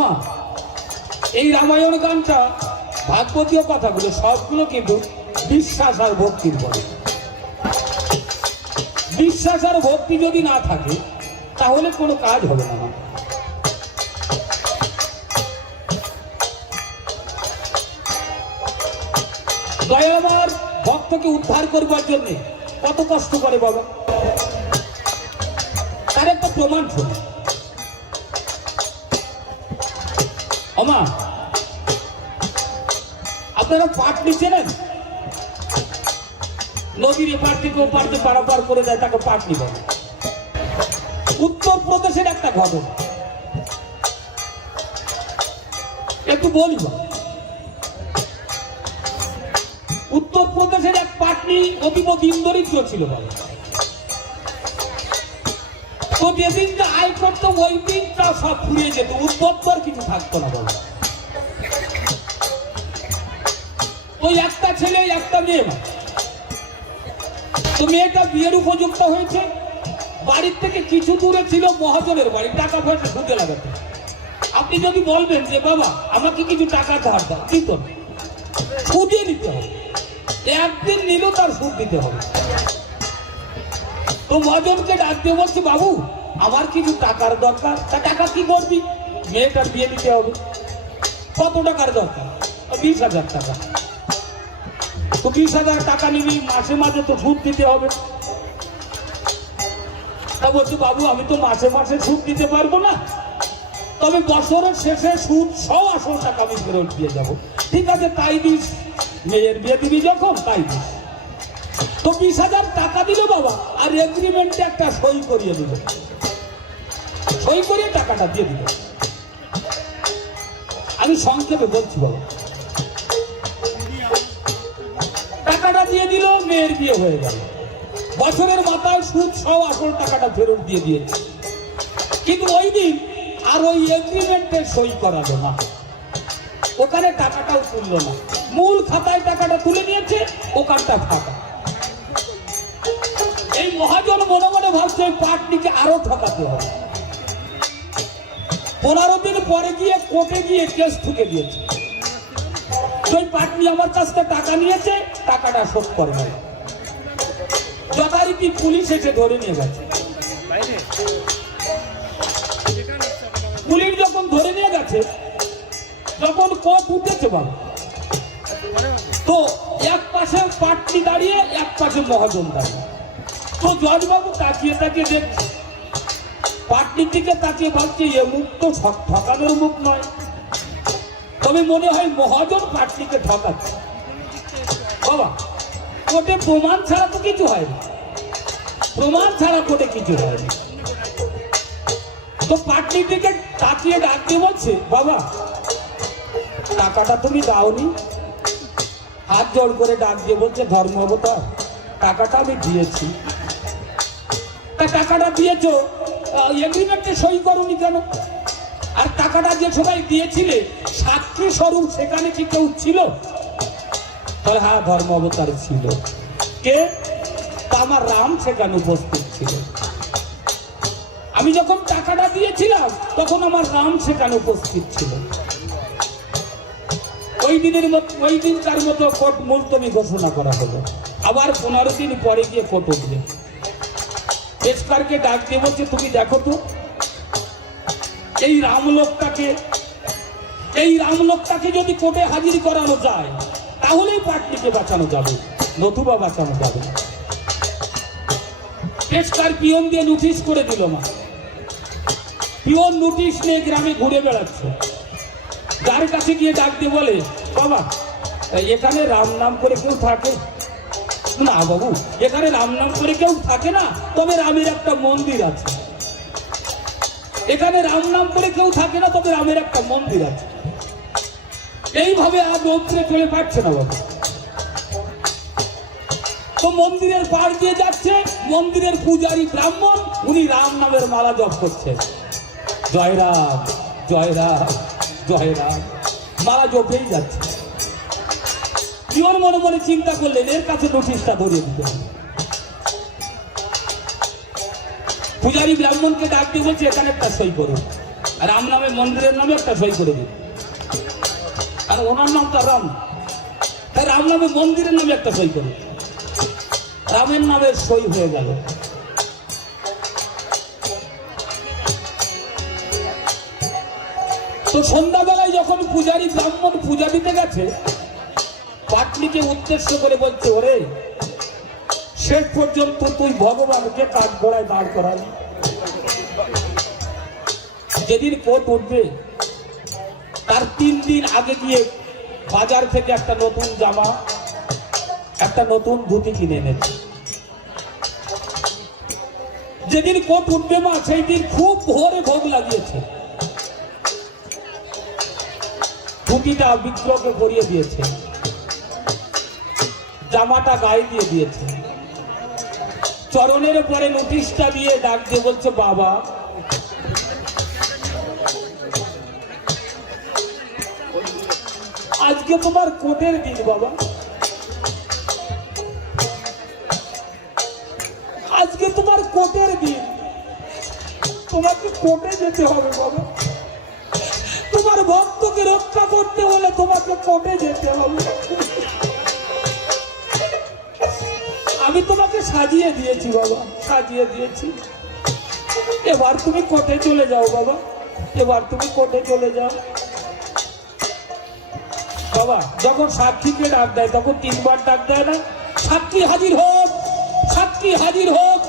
ওমা, এই রামায়ণ গানটা ভাগবতীয় কথাগুলো সবগুলো কিন্তু বিশ্বাস আর ভক্তির বলে। বিশ্বাস আর ভক্তি যদি না থাকে তাহলে কোনো কাজ হবে না। দয়াময় ভক্তকে উদ্ধার করবার জন্য কত কষ্ট করে বাবা, তার একটা প্রমাণ শুনে। ওমা, আপনারা পাটনি চেনেন? নদীর এপার থেকে ওপার থেকে পারাপার করে যায়, তাকে পাটনি বলে। উত্তরপ্রদেশের একটা ঘটনা একটু বলি। উত্তরপ্রদেশের এক পাটনি অতীব দিন দরিদ্র ছিল বলে। তো যেদিনটা আয় করতো ওই দিনটা সব ফুরিয়ে যেত, উদ্বত্তর কিছু থাকতো না বলে। ওই একটা ছেলে একটা মেয়ে, তো মেয়েটা বিয়ের উপযুক্ত হয়েছে। বাড়ির থেকে কিছু দূরে ছিল মহাজনের বাড়ি, টাকা পয়সা সুদে লাগাতে। আপনি যদি বলবেন যে বাবা আমাকে কিছু টাকা ধার দাও, দিত না, সুদে নিতে হবে। একদিন নিল তার সুদ দিতে হবে। তো মহাজনকে ডাক দিয়ে বলছে, বাবু আমার কিছু টাকার দরকার। তা টাকা কি করবি? মেয়েটার বিয়ে দিতে হবে। কত টাকার দরকার? 20,000 টাকা। তো 20,000 টাকা নিবি, মাসে মাসে তো সুদ দিতে হবে। তা বলছে, বাবু আমি তো মাসে মাসে সুদ দিতে পারবো না, তবে বছরের শেষে সুদ সব আসল টাকা আমি ফেরত দিয়ে যাবো। ঠিক আছে তাই দিস, মেয়ের বিয়ে দিবি যখন তাই দিস। তো 20,000 টাকা দিল বাবা, আর এগ্রিমেন্টে একটা সই করিয়ে দিল। সই করিয়ে টাকাটা দিয়ে দিল। আমি সংক্ষেপে বলছি বাবা, টাকাটা দিয়ে দিল, মেয়ের বিয়ে হয়ে গেল। বছরের মাথায় সুদ সব আসল টাকাটা ফেরত দিয়ে দিয়েছে। কিন্তু ওই দিন আর ওই এগ্রিমেন্টে সই করালো না, ওখানে টাকাটাও তুললো না। মূল খাতায় টাকাটা তুলে নিয়েছে, ওখানটা ফাঁকা। এই মহাজন মনে মনে ভাবছে ওই পাটনিকে আরো ঠকাতে হবে। 15 দিন পরে গিয়ে কোর্টে গিয়ে কেস ঠুকে দিয়েছে। ওই পাটনি আমার কাছ থেকে টাকা নিয়েছে, টাকাটা শোধ করে না। যথারীতি পুলিশ এসে ধরে নিয়ে গেছে। পুলিশ যখন ধরে নিয়ে গেছে, যখন কোর্ট উঠেছে বাবা, তো এক পাশে পাটনি দাঁড়িয়ে, এক পাশে মহাজন দাঁড়িয়ে। তো জজবাবু তাকিয়ে তাকিয়ে দেখছে, পাটনির দিকে তাকিয়ে ভাবছে এ মুখ তো ঠকানোর মুখ নয়, তবে মনে হয় মহাজন পাটনিকে ঠকাচ্ছে। বাবা কোর্টে প্রমাণ ছাড়া তো কিছু হয় না, প্রমাণ ছাড়া কোর্টে কিছু হয় না। তো পাটনির দিকে তাকিয়ে ডাক দিয়ে বলছে, বাবা টাকাটা তুমি দাওনি? হাত জোড় করে ডাক দিয়ে বলছে, ধর্ম অবতার টাকাটা আমি দিয়েছি। তা টাকাটা দিয়েছো, এগ্রিমেন্টে সই করোনি কেন? আর টাকাটা যে সবাই দিয়েছিলে সাক্ষী স্বরূপ সেখানে কি কেউ ছিল? তাহলে হ্যাঁ ধর্ম অবতার ছিল। কে? আমার রাম সেখানে উপস্থিত ছিল। আমি যখন টাকাটা দিয়েছিলাম তখন আমার রাম সেখানে উপস্থিত ছিল। ওই দিনকার মতো কোর্ট মুলতবি ঘোষণা করা হলো। আবার 15 দিন পরে গিয়ে কোর্ট উঠবে। পেশকারকে ডাক দিয়ে বলছে, তুমি দেখো তো এই রামলোকটাকে যদি কোর্টে হাজির করানো যায় তাহলেই পাটনিকে বাঁচানো যাবে, নতুবা বাঁচানো যাবে না। পেশকার পিয়ন দিয়ে নোটিশ করে দিল না। পিয়ন নোটিশ নিয়ে গ্রামে ঘুরে বেড়াচ্ছে। যার কাছে গিয়ে ডাক দিয়ে বলে, বাবা এখানে রাম নাম করে কেউ থাকে না? বাবু এখানে রাম নাম করে কেউ থাকে না, তবে রামের একটা মন্দির আছে। এখানে রাম নাম করে কেউ থাকে না, তবে রামের একটা মন্দির আছে। এইভাবে আজ অবধি চলে পাচ্ছে না বাবু। তো মন্দিরের পাড় দিয়ে যাচ্ছে, মন্দিরের পূজারী ব্রাহ্মণ, উনি রাম নামের মালা জপ করছেন। জয় রাম জয় রাম জয় রাম, মালা জপেই যাচ্ছে। জীবন মনে মনে চিন্তা করলেন এর কাছে নোটিশটা ধরিয়ে দিতে হবে। পূজারী ব্রাহ্মণকে ডাক দিয়ে বলছে, এখানে একটা সই করুন। রাম নামে মন্দিরের নামে একটা সই করে দিন। আর ওনার নাম তো রাম, তাই রাম নামে মন্দিরের নামে একটা সই করে, রামের নামে সই হয়ে গেল। তো সন্ধ্যাবেলায় যখন পূজারী ব্রাহ্মণ পূজা দিতে গেছে, পাটলিকে উদ্দেশ্য করে বলছে, ওরে শেষ পর্যন্ত তুই ভগবানকে কাঠগড়ায় দাঁড় করালি। যেদিন কোর্ট উঠবে তার 3 দিন আগে গিয়ে বাজার থেকে একটা নতুন জামা, একটা নতুন ধুতি কিনে এনেছে। যেদিন কোর্ট উঠবে মা, সেই দিন খুব ভোরে ভোগ লাগিয়েছে। ধুতিটা বিগ্রহকে পরিয়ে দিয়েছে, জামাটা গায়ে দিয়ে দিয়েছে, চরণের উপরে নোটিশটা দিয়ে ডাক দিয়ে বলছে, বাবা আজকে তোমার কোর্টের দিন, বাবা আজকে তোমার কোর্টের দিন, তোমাকে কোর্টে যেতে হবে বাবা। তোমার ভক্তকে রক্ষা করতে হলে তোমাকে কোর্টে যেতে হবে। আমি তোমাকে সাজিয়ে দিয়েছি বাবা, সাজিয়ে দিয়েছি, এবার তুমি কোর্টে চলে যাও বাবা, এবার তুমি কোর্টে চলে যাও। বাবা যখন সাক্ষীকে ডাক দেয় তখন 3 বার ডাক দেয় না? সাক্ষী হাজির হোক, সাক্ষী হাজির হোক,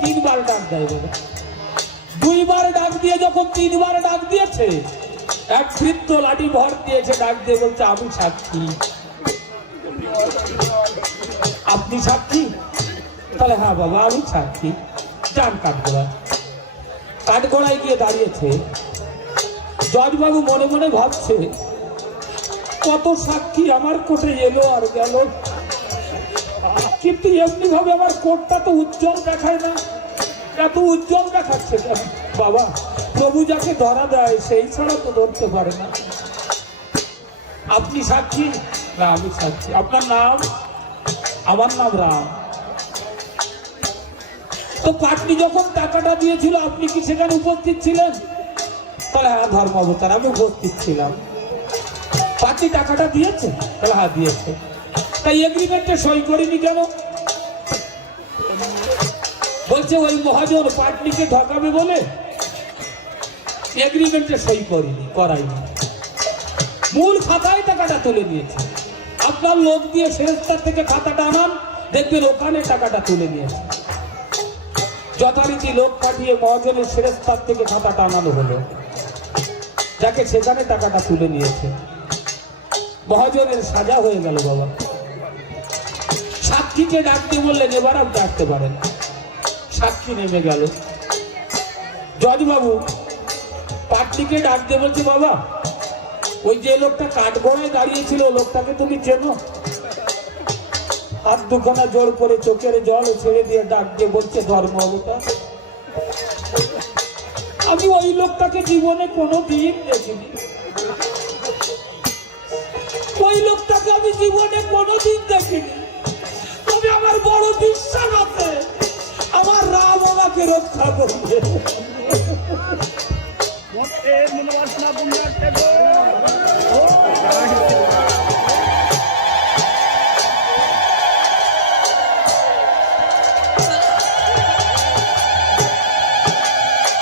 3 বার ডাক দেয় বাবা। 2 বার ডাক দিয়ে যখন 3 বার ডাক দিয়েছে, এক বৃদ্ধ লাঠি ভর দিয়েছে, ডাক দিয়ে বলছে, আমি সাক্ষী। আপনি সাক্ষী? তাহলে হ্যাঁ বাবা আমি সাক্ষী। যান কাঠগড়ায়। কাঠগড়ায় গিয়ে দাঁড়িয়েছে। জজবাবু মনে মনে ভাবছে, কত সাক্ষী আমার কোর্টে এলো আর গেল, কিন্তু এমনি ভাবে আমার কোর্টটা তো উজ্জ্বল দেখায় না। এত উজ্জ্বল দেখাচ্ছে কেন? বাবা প্রভু যাকে ধরা দেয় সেই ছাড়া তো ধরতে পারে না। আপনি সাক্ষী? না আমি সাক্ষী। আপনার নাম? আমার নাম রাম। তো পাটনি যখন টাকাটা দিয়েছিল আপনি কি সেখানে উপস্থিত ছিলেন? তাহলে হ্যাঁ ধর্ম অবতার আমি উপস্থিত ছিলাম। পাটনি টাকাটা দিয়েছে? তাহলে হ্যাঁ দিয়েছে। তাই এগ্রিমেন্টে সই করিনি কেন? বলছে ওই মহাজন পাটনিকে ঠকাবে বলে এগ্রিমেন্টে সই করিনি, করাইনি। মূল খাতায় টাকাটা তুলে নিয়েছে। আপনার লোক দিয়ে ফেরেশতার থেকে খাতাটা আনান, দেখবেন ওখানে টাকাটা তুলে নিয়েছে। যথারীতি লোক পাঠিয়ে মহাজনের ফেরেশতার থেকে খাতাটা আনানো হলো, যাকে সেখানে টাকাটা তুলে নিয়েছে। মহাজনের সাজা হয়ে গেল বাবা। সাক্ষীকে ডাকতে বললেন, এবার আপনি ডাকতে পারেন। সাক্ষী নেমে গেল। জজবাবু পাটনিকে ডাকতে বলছে, বাবা ওই যে লোকটা কাঠগড়ায় দাঁড়িয়েছিল লোকটাকে তুমি চেনো? হাত দুখানা জোর করে চোখের জল ছেড়ে দিয়ে ডাক দিয়ে বলছে, ধর্ম অবতার আমি ওই লোকটাকে জীবনে কোনো দিন দেখিনি। ওই লোকটাকে আমি জীবনে কোনোদিন দেখিনি। তবে আমার বড় বিশ্বাস আছে আমার রাম আমাকে রক্ষা করবে।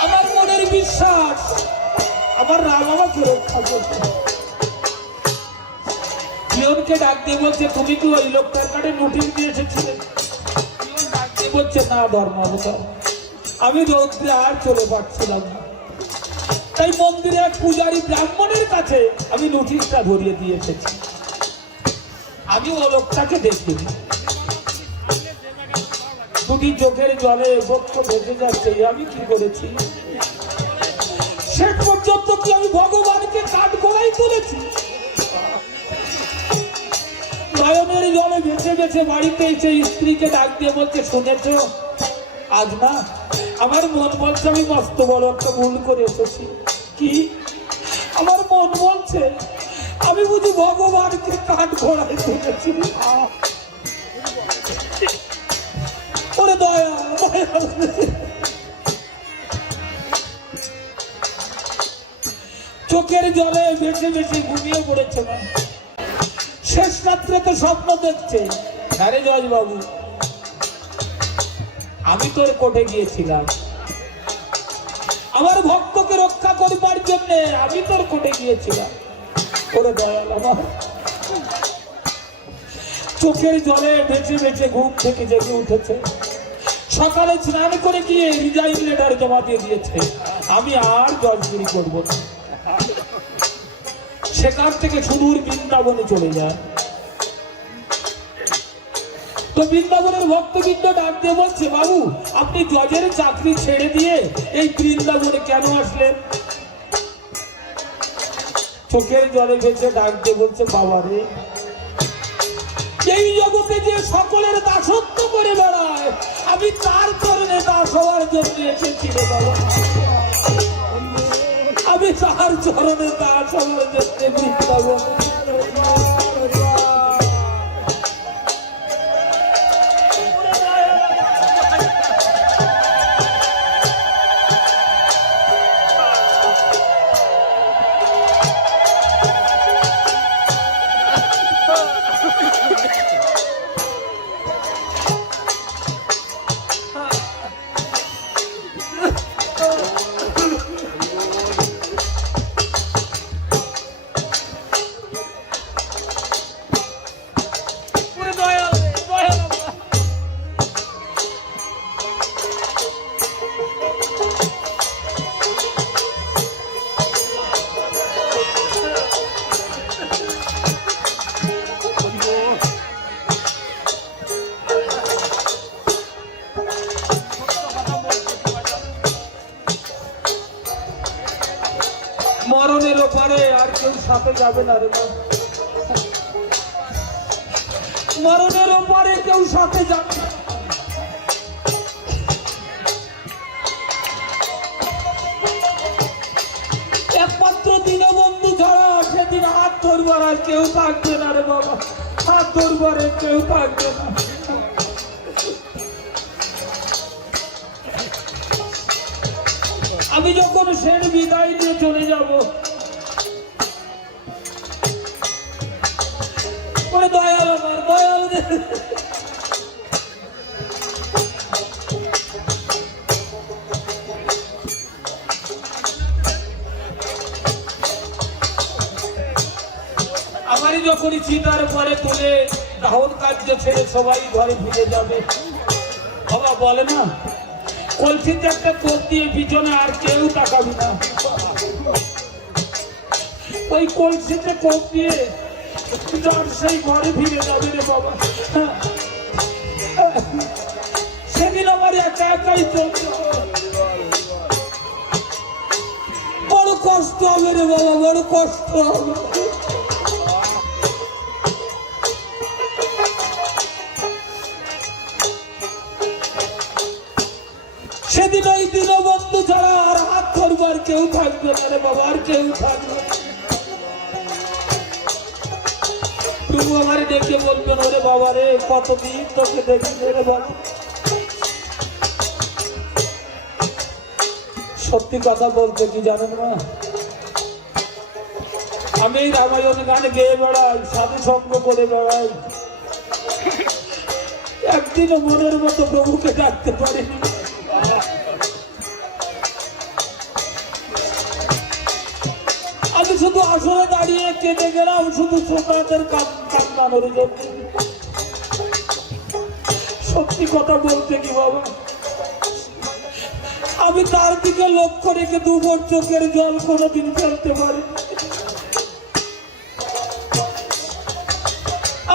আমার মনের বিশ্বাস আমার রাম আমাকে রক্ষা করবে। পিয়নকে ডাক দিয়ে বলছে, তুমি কি ওই লোকটার কাছে নোটিশ দিয়ে এসেছিলে? পিয়ন ডাক দিয়ে বলছে, না ধর্ম অবতার আমি রৌদ্রে আর চলে পারছিলাম না, তাই মন্দিরে এক পূজারী ব্রাহ্মণের কাছে আমি নোটিশটা ধরিয়ে দিয়ে এসেছি। আমি ও লোকটাকে দেখিনি। দুটি চোখের জলে বক্ষ ভেসে যাচ্ছে, আমি কি করেছি? শেষ পর্যন্ত কি আমি ভগবানকে কাঠগড়ায় তুলেছি? নয়নের জলে ভেসে ভেসে বাড়িতে এসে স্ত্রীকে ডাক দিয়ে বলছে, শুনেছ আজ না আমার মন বলছে আমি মস্ত বড় একটা ভুল করে এসেছি। কি? আমার মন বলছে আমি বুঝি ভগবানকে কাঠগড়ায় তুলেছি। ওরে দয়া দয়া। চোখের জলে ভেসে ভেসে ঘুমিয়ে পড়েছে মা। শেষ রাত্রে তো স্বপ্ন দেখছে, আরে জজ বাবু আমি তোর কোর্টে গিয়েছিলাম, আমার ভক্তকে রক্ষা করবার জন্য আমি তোর কোর্টে গিয়েছিলাম। ওরে দয়াল আমার, চোখের জলে ভেসে ভেসে ঘুম থেকে জেগে উঠেছে, সকালে স্নান করে গিয়ে রিজাইন লেটার জমা দিয়ে দিয়েছে, আমি আর জজগিরি করবো না। সেখান থেকে সুদূর বৃন্দাবনে চলে যায়। তো বৃন্দাবনের ভক্তবৃন্দ ডাক দিয়ে বলছে, বাবু আপনি জজের চাকরি ছেড়ে দিয়ে এই বৃন্দাবনে কেন আসলেন? চোখের জলে ভেসে ডাক দিয়ে বলছে, বাবা রে, এই জগতে যে সকলের দাসত্ব করে বেড়ায় আমি তার চরণে দাস হওয়ার জন্য এসেছি রে বাবা। আমি তার চরণে দাস হওয়ার জন্য বৃন্দাবন। মরণের ওপারে আর কেউ সাথে যাবে না রে মা, মরণের ওপারে কেউ সাথে যাবে না। একমাত্র দীনবন্ধু ছাড়া সেদিন হাত ধরবার আর কেউ থাকবে না রে বাবা, হাত ধরবার কেউ থাকবে না। আমি যখন সের বিদায় দিয়ে চলে যাব, দয়াল আমার দয়াল, আমারই যখনই চিতার পরে তুলে দাহন কার্য ছেড়ে সবাই ঘরে ফিরে যাবে, বাবা বলে না কলসিতে একটা কোপ দিয়ে পিছনে আর কেউ তাকাবি না, ওই কলসিতে কোপ দিয়ে সেই ঘরে ফিরে যাবে রে বাবা। সেদিন আমার একা একাই চলছে, বড় কষ্ট হবে রে বাবা, বড় কষ্ট হবে। সেদিন ওই দীনবন্ধু ছাড়া আর হাত ধরবার কেউ থাকবে না রে বাবা, আর কেউ থাকবে না। তুমি আমার দেখে বলবেন, ওরে বাবা রে কতদিন তোকে দেখি রে বাবা। সত্যি কথা বলতে কি জানেন মা, আমি এই রামায়ণ গান গেয়ে বেড়াই, সাধু সঙ্গ করে বেড়াই, একদিনও মনের মতো প্রভুকে ডাকতে পারিনি। আমি শুধু আসলে দাঁড়িয়ে কেটে গেলাম, শুধু শ্রোতাদের কান্নানোর জন্য। সত্যি কথা বলতে কি বাবা, আমি তার দিকে লক্ষ্য রেখে দুবার চোখের জল কোনোদিন ফেলতে পারি।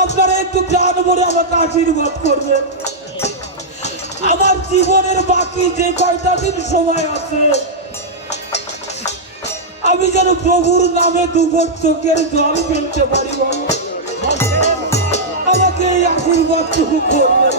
আপনারা একটু জান বলে আমাকে আশীর্বাদ করবেন। আমার জীবনের বাকি যে কয়টা দিন সময় আছে, আমি যেন প্রভুর নামে দুবার চোখের জল ফেলতে পারি বাবা, আমাকে এই আশীর্বাদটুকু করবেন।